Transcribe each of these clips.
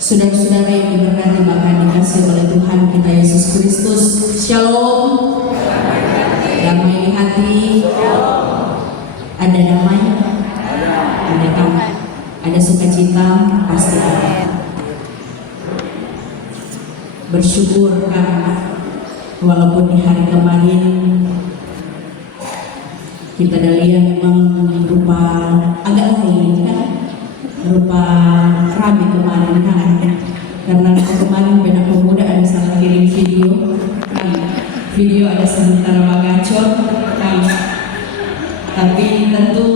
Saudara-saudara yang diberkati bahkan dikasih oleh Tuhan kita Yesus Kristus, Shalom. Damai di hati. Ada damai? Ada kan? Ada sukacita? Pasti ada. Bersyukur karena walaupun di hari kemarin kita lihat memang berupa agak lain kan, berupa rame kemarin kan, karena kemarin banyak pemuda ada salah kirim video ada sementara bagacor kan. Tapi tentu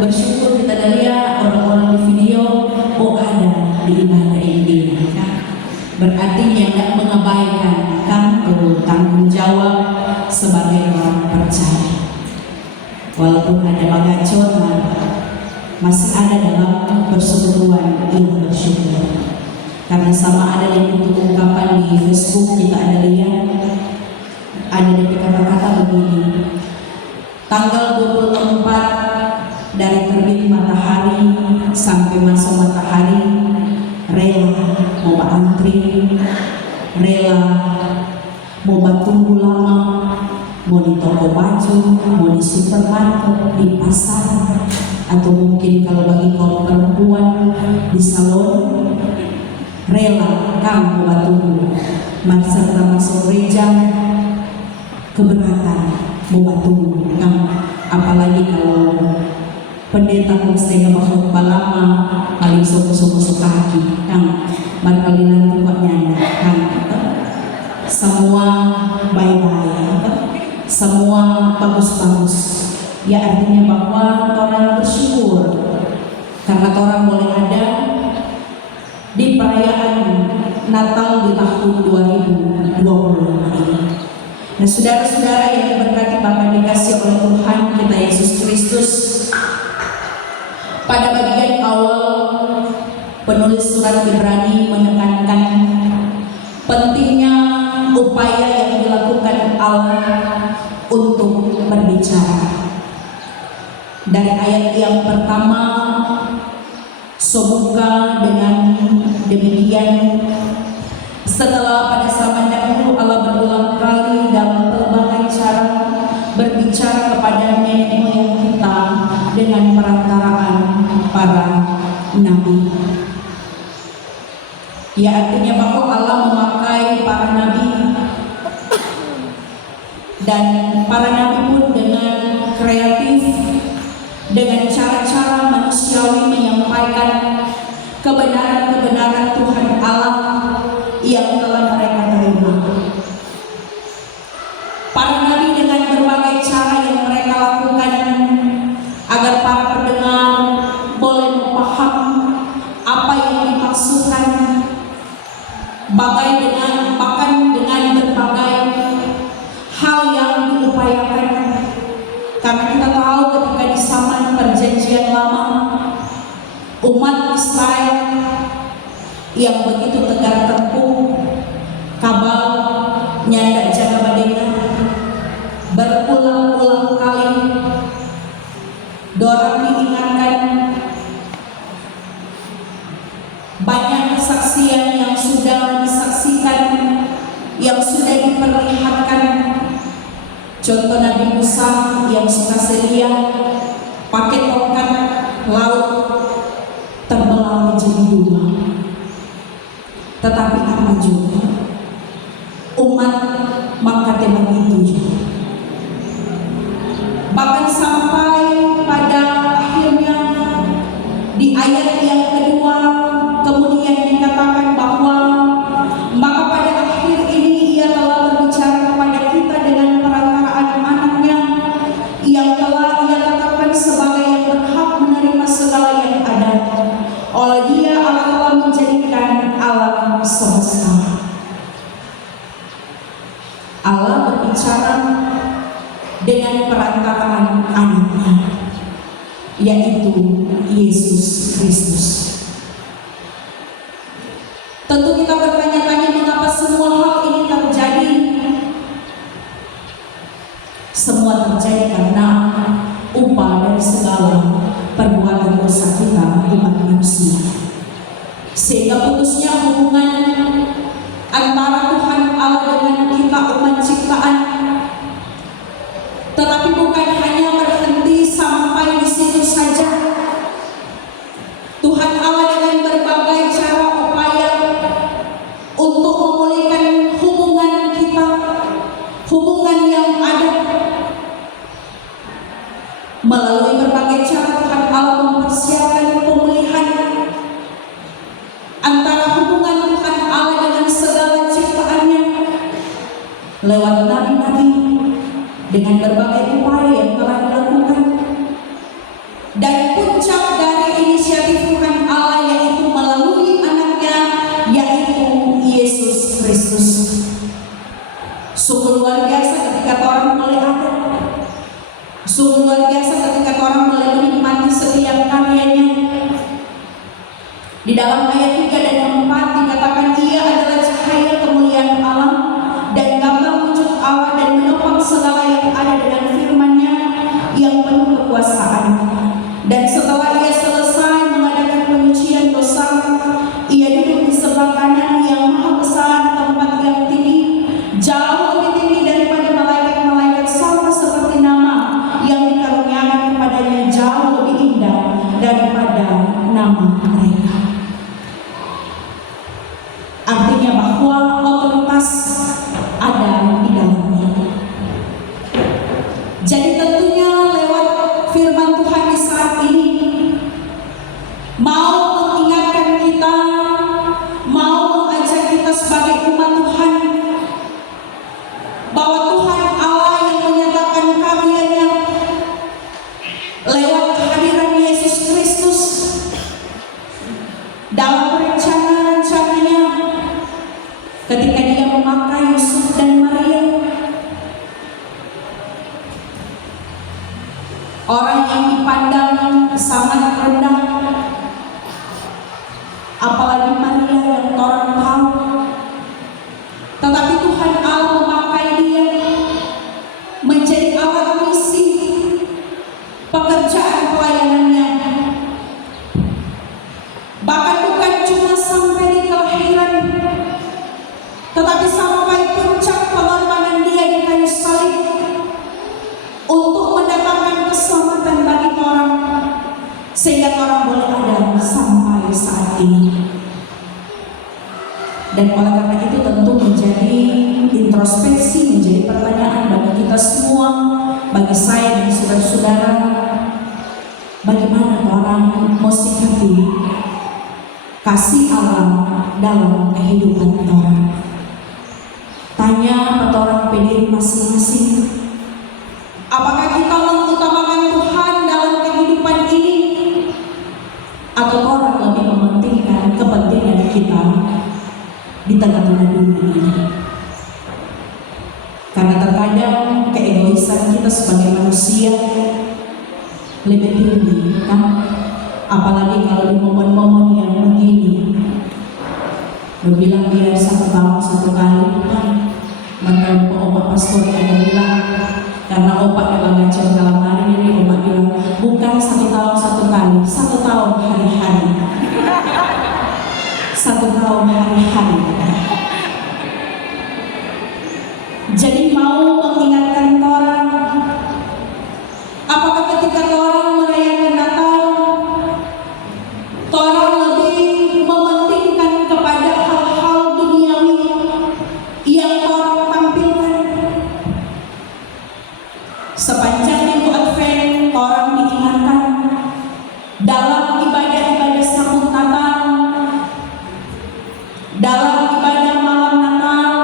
bersyukur kita lihat orang-orang di video ada di ibadah ini kan. Berarti yang tidak mengabaikan kan tanggung jawab sebagai orang percaya. Walaupun ada bagacor, masih ada dalam persekutuan yang bersyukur. Karena sama ada di bentuk ungkapan di Facebook kita ada lihat, ada di kata-kata begini. Tanggal 24 dari terbit matahari sampai masuk matahari, rela mau antri, rela mau tunggu lama, mau di toko baju, mau di supermarket, di pasar, atau mungkin kalau bagi kaum perempuan di salon, rela kamu tunggu. Serta masuk gereja, keberatan mau tunggu kamu. Apalagi kalau pendeta mesti berkhotbah lama, paling suku-suku kaki kan, markalinan tukaknya kan, semua baik-baik, semua bagus-bagus. Ya artinya bahwa orang bersyukur karena orang boleh ada di perayaan Natal di tahun 2025 ini. Nah, saudara-saudara yang diberkati bahkan dikasih oleh Tuhan kita Yesus Kristus, pada bagian awal penulis surat Ibrani menekankan pentingnya upaya yang dilakukan Allah untuk berbicara. Dari ayat yang pertama, semoga dengan demikian setelah pada zaman dahulu Allah berulang kali dalam berbagai cara berbicara kepada nenek moyang kita dengan perantaraan para nabi. Ya artinya bahwa Allah memakai para nabi, dan para nabi pun dengan kreatif, dengan cara-cara manusiawi menyampaikan kebenaran-kebenaran Tuhan Allah yang telah mereka terima. Para nabi dengan berbagai cara yang mereka lakukan agar para pendengar boleh memahami apa yang dimaksudkan, bahkan dengan berbagai hal yang diupayakan. Karena kita tahu ketika di zaman perjanjian lama, umat Israel yang begitu tegar tengkuk, kabal, nyanda jaga badena, berulang-ulang kali dorang diingatkan, banyak kesaksian yang sudah disaksikan, yang sudah diperlihatkan. Contoh Nabi Musa yang suka selia pakai tongkat, laut terbelah menjadi dua. Tetapi apa juga umat maka begitu juga. Bahkan sampai pada akhirnya di ayat yang kedua kemudian dikatakan bahwa maka pada akhir ini ia telah berbicara kepada kita dengan perantaraan anaknya yang telah ia tetapkan sebagai yang berhak menerima segala yang ada. Oleh dia Allah telah menjadikan alam semesta. Allah berbicara dengan perantaraan anaknya, yaitu Yesus Kristus. Tentu kita bertanya-tanya mengapa semua hal ini terjadi. Semua terjadi karena upah dari segala perbuatan dosa kita umat manusia. sehingga putusnya hubungan antara Tuhan Allah dengan kita umat ciptaan. Tetapi bukan hanya berhenti sampai di situ saja. Tuhan Allah dengan berbagai cara upaya untuk memulihkan hubungan kita, hubungan yang ada. Melalui berbagai cara Tuhan Allah mempersiapkan pemulihan antara hubungan Tuhan Allah dengan segala ciptaannya lewat nabi-nabi dengan berbagai upaya yang telah dilakukan. Dan puncak dari inisiatif Tuhan Allah yaitu melalui anaknya, yaitu Yesus Kristus. Sungguh luar biasa ketika orang mulai ada. Sungguh luar biasa ketika orang mulai menikmati setiap karyanya. Di dalam ayat 3 dan 4 dikatakan ia adalah cahaya kemuliaan Allah dan gambar wujud Allah dan menopang segala yang ada dengan firman-Nya yang penuh kekuasaan. Dan setelah ia selesai mengadakan penyucian dosa, ia duduk di sebelah kanan yang maha besar, tempat yang tinggi, jauh lebih tinggi daripada malaikat-malaikat, sama seperti nama yang dikaruniakan kepadanya jauh lebih indah daripada nama mereka. Artinya bahwa otoritas ada di dalamnya. Jadi tentunya lewat firman Tuhan di saat ini mau mengingatkan kita, mau mengajak kita sebagai umat Tuhan bahwa Tuhan Allah yang menyatakan karyanya lewat kehadiran Yesus Kristus dalam rencana-rencananya ketika dia memakai Yusuf dan Maria, orang yang dipandang sangat rendah, apalagi Maria yang orang tahu, tetapi Tuhan Allah memakai dia menjadi alat misi pekerjaan pelayanannya. Bahkan bukan cuma sampai di kelahiran, tetapi sampai puncak pengorbanan dia di kayu salib untuk mendatangkan keselamatan bagi orang, sehingga orang boleh ada sampai saat ini. Dan oleh karena itu tentu menjadi introspeksi, menjadi pertanyaan bagi kita semua, bagi saya dan saudara-saudara, bagaimana orang mensikapi kasih Allah dalam kehidupan orang. Tanya pada orang pendiri masing-masing, apakah kita mengutamakan Tuhan dalam kehidupan ini, atau orang lebih mementingkan kepentingan kita di tengah-tengah dunia ini? Karena terkadang keegoisan kita sebagai manusia lebih tinggi, kan? Apalagi kalau di momen-momen yang begini, berbilang biar satu tahun satu kali, kan? Maka obat pastor yang bilang, karena obat yang ngajar dalam hari ini, obat bilang bukan satu tahun satu kali, satu tahun hari-hari, satu tahun hari-hari. Jadi mau mengingatkan orang, apakah ketika orang merayakan Natal, orang lebih mementingkan kepada hal-hal duniawi yang orang tampilkan? Sepanjang minggu Advent orang diingatkan dalam ibadah-ibadah sambut Natal, dalam ibadah malam Natal,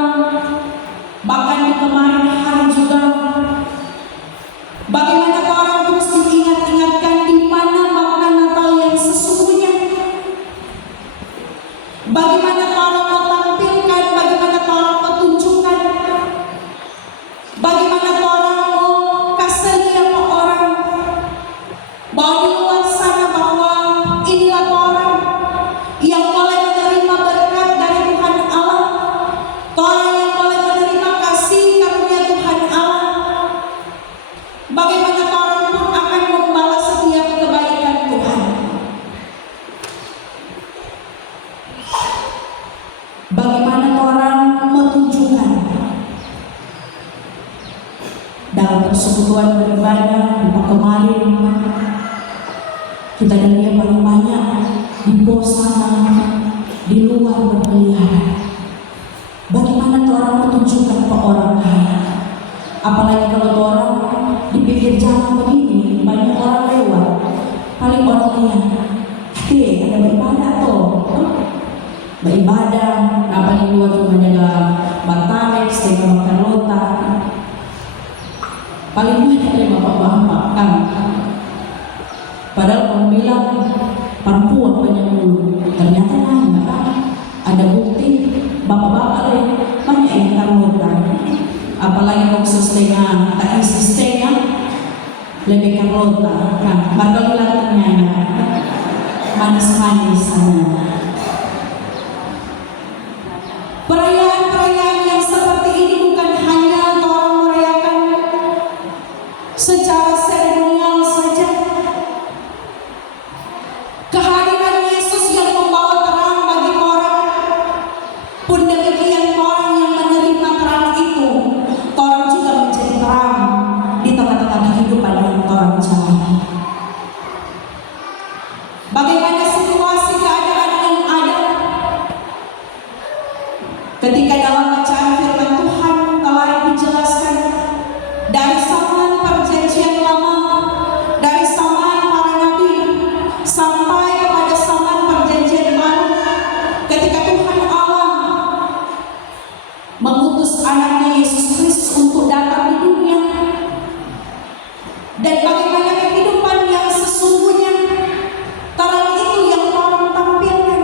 bahkan di kemarin hari juga, bagaimana orang terus diingat-ingatkan di mana makna Natal yang sesungguhnya, bagaimana orang tampilkan, bagaimana orang tunjukkan, bagaimana orang kasih lihat orang bahwa di luar sana bahwa inilah orang yang boleh menerima berkat dari Tuhan Allah, orang yang boleh menerima kasih karunia Tuhan Allah. Bagaimana orang pun akan membalas setiap kebaikan Tuhan. Bagaimana orang menunjukkan dalam persekutuan beribadah di kemarin kita dengar paling banyak di pos sana, di luar berkeliaran. Bagaimana orang menunjukkan ke orang lain? Apalagi kalau orang di pinggir jalan begini banyak orang lewat, paling orang lihat, ada beribadah tuh, beribadah. Nah paling luar cuma jaga batalik, setengah makan lota. Paling banyak dari bapak-bapak kan. Padahal kalau bilang perempuan banyak dulu, ternyata enggak. Ada bukti bapak-bapak banyak yang karlota. Apalagi kalau setengah tak isi setengah lebih karlota. Nah, barulah ternyata manis-manis. Perayaan-perayaan yang seperti ini bukan hanya orang merayakan secara seremonial saja. Kehadiran Yesus yang membawa terang bagi orang, pun demikian orang yang menerima terang itu, orang juga menjadi terang di tengah-tengah kehidupan yang orang jalani. Bagaimana situasi keadaan yang ada ketika dalam bacaan firman Tuhan telah dijelaskan dari zaman perjanjian lama, dari zaman para nabi sampai kepada zaman perjanjian baru, ketika Tuhan Allah mengutus anaknya Yesus Kristus untuk datang di dunia, dan bagaimana kehidupan yang sesungguhnya terang itu yang orang tampilkan.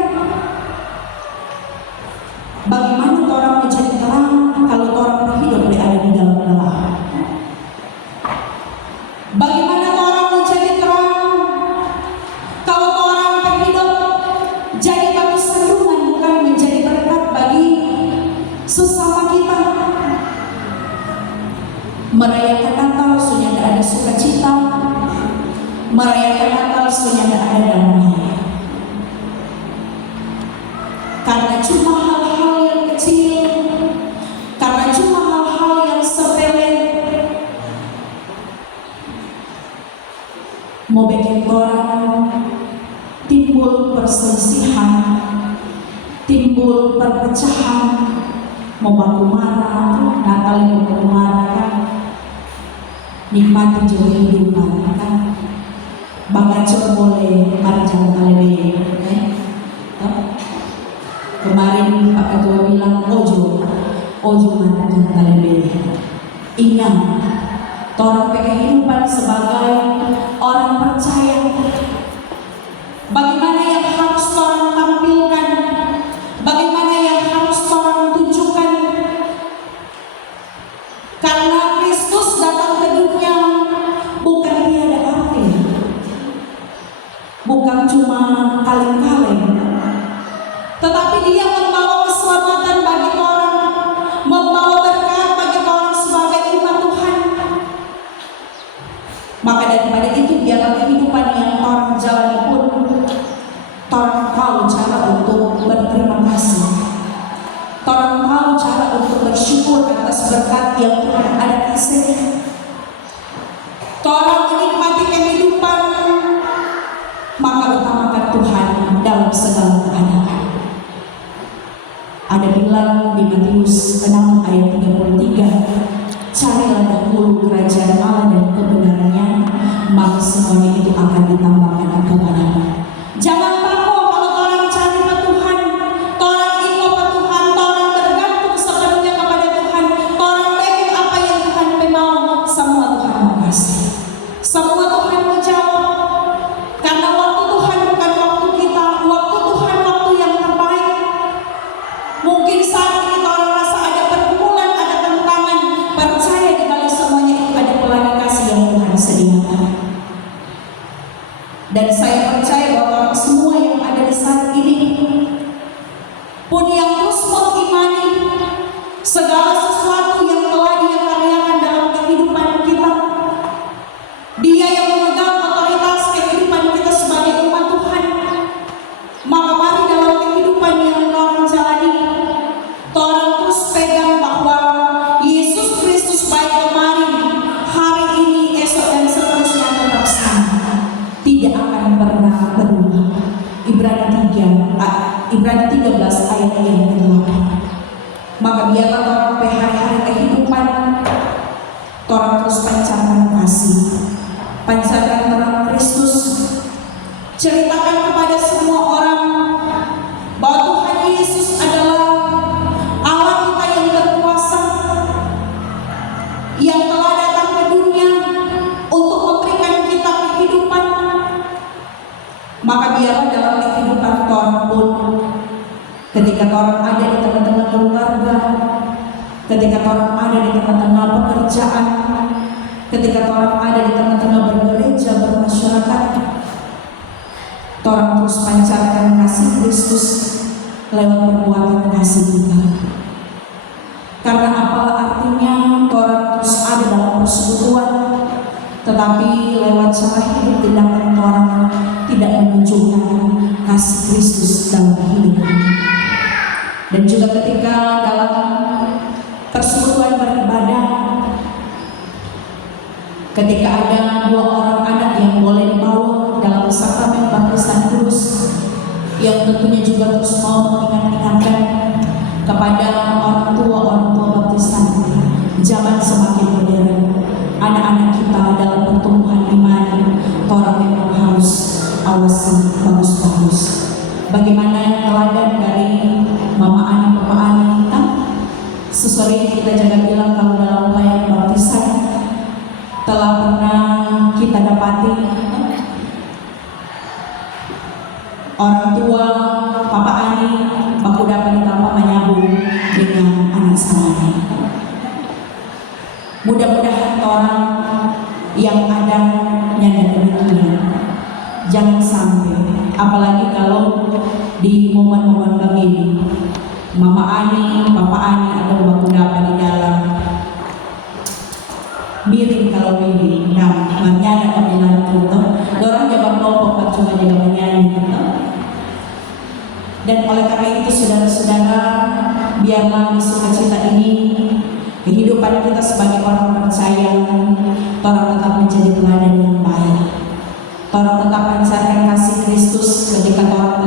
Bagaimana orang menjadi terang kalau orang hidup berada di dalam gelap? Bagaimana orang menjadi terang kalau orang hidup jadi batu sandungan, bukan menjadi berkat bagi sesama kita? Merayakan Natal sudah tidak ada sukacita, merayakan Natal sudah tidak ada damai, karena cuma hal-hal yang kecil, karena cuma hal-hal yang sepele mau bikin orang timbul perselisihan, timbul perpecahan, mau baku marah, Natal mau baku marah kan, nikmati juga kehidupan kan, bagacor boleh, mari jangan kalebe kan? Kemarin Pak Ketua bilang ojo mana jangan kalebe. Ingat, orang kehidupan sebagai orang percaya, bagaimana yang harus orang tampilkan, bagaimana yang harus orang tunjukkan. Karena Kristus datang ke dunia bukan tiada arti, bukan cuma kaleng-kaleng, tetapi dia membawa keselamatan bagi orang, membawa berkat bagi orang sebagai umat Tuhan. Maka daripada itu biarlah kehidupan yang orang jalani pun orang tahu cara untuk berterima kasih, orang tahu cara untuk bersyukur atas berkat yang Tuhan ada kasihnya. Orang menikmati kehidupan, maka utamakan Tuhan dalam segala keadaan. Ada bilang di Matius 6 ayat 33, carilah dahulu kerajaan Allah dan kebenarannya, maka semuanya itu akan ditambahkan kepadamu. Jangan takut kalau orang cari ke Tuhan, orang ikut ke Tuhan, orang bergantung sepenuhnya kepada Tuhan, orang pengen apa yang Tuhan mau, semua Tuhan mau kasih, semua Tuhan mau jawab. Karena waktu Tuhan bukan waktu kita, waktu Tuhan waktu yang terbaik. Mungkin saat ini orang rasa ada pergumulan, ada tantangan, percaya di balik semuanya itu ada pelangi kasih yang Tuhan sediakan. Dan saya percaya bahwa orang semua yang ada di saat ini pun yang terus mengimani segala sesuatu yang telah Dia karyakan dalam kehidupan kita, Dia yang memegang otoritas kehidupan kita sebagai umat Tuhan. Maka mari dalam kehidupan yang orang jalani, Keluaran 13 ayat yang ke-8. Maka biarlah orang hari-hari kehidupan orang terus pancarkan kasih, pancarkan terang Kristus, ceritakan kepada semua orang bahwa Tuhan Yesus adalah Allah kita yang berkuasa, yang telah datang ke dunia untuk memberikan kita kehidupan. Maka biarlah dalam kehidupan orang pun, ketika orang ada di tengah-tengah keluarga, ketika orang ada di tengah-tengah pekerjaan, ketika orang ada di tengah-tengah bergereja, bermasyarakat, orang terus pancarkan kasih Kristus lewat perbuatan kasih kita. Karena apalah artinya orang terus ada dalam persekutuan, tetapi lewat cara hidup tindakan orang tidak menunjukkan kasih Kristus dalam hidup. Dan juga ketika dalam persekutuan beribadah, ketika ada 2 orang anak yang boleh dibawa dalam sakramen baptisan kudus, yang tentunya juga terus mau mengingatkan kepada orang tua baptisan, zaman semakin modern, anak-anak kita dalam pertumbuhan iman, orang memang harus awasi bagus-bagus. Bagaimana teladan dari Mama Ani, Papa Ani kita, sesering kita jangan bilang kalau dalam pelayanan baptisan telah pernah kita dapati orang tua Papa Ani baku dapat ditambah menyambung dengan anak saya. Mudah-mudahan orang yang ada nyadar demikian, jangan sampai, apalagi kalau di momen-momen begini, Mama Ani, Papa Ani atau baku dapat di dalam miring kalau miring, nah menyanyi kebenaran itu, orang jawab kelompok cuma jaga menyanyi itu. Dan oleh karena itu saudara-saudara, biarlah di sukacita ini kehidupan kita sebagai orang percaya, orang tetap menjadi teladan yang baik, orang tetap mencari kasih Kristus ketika orang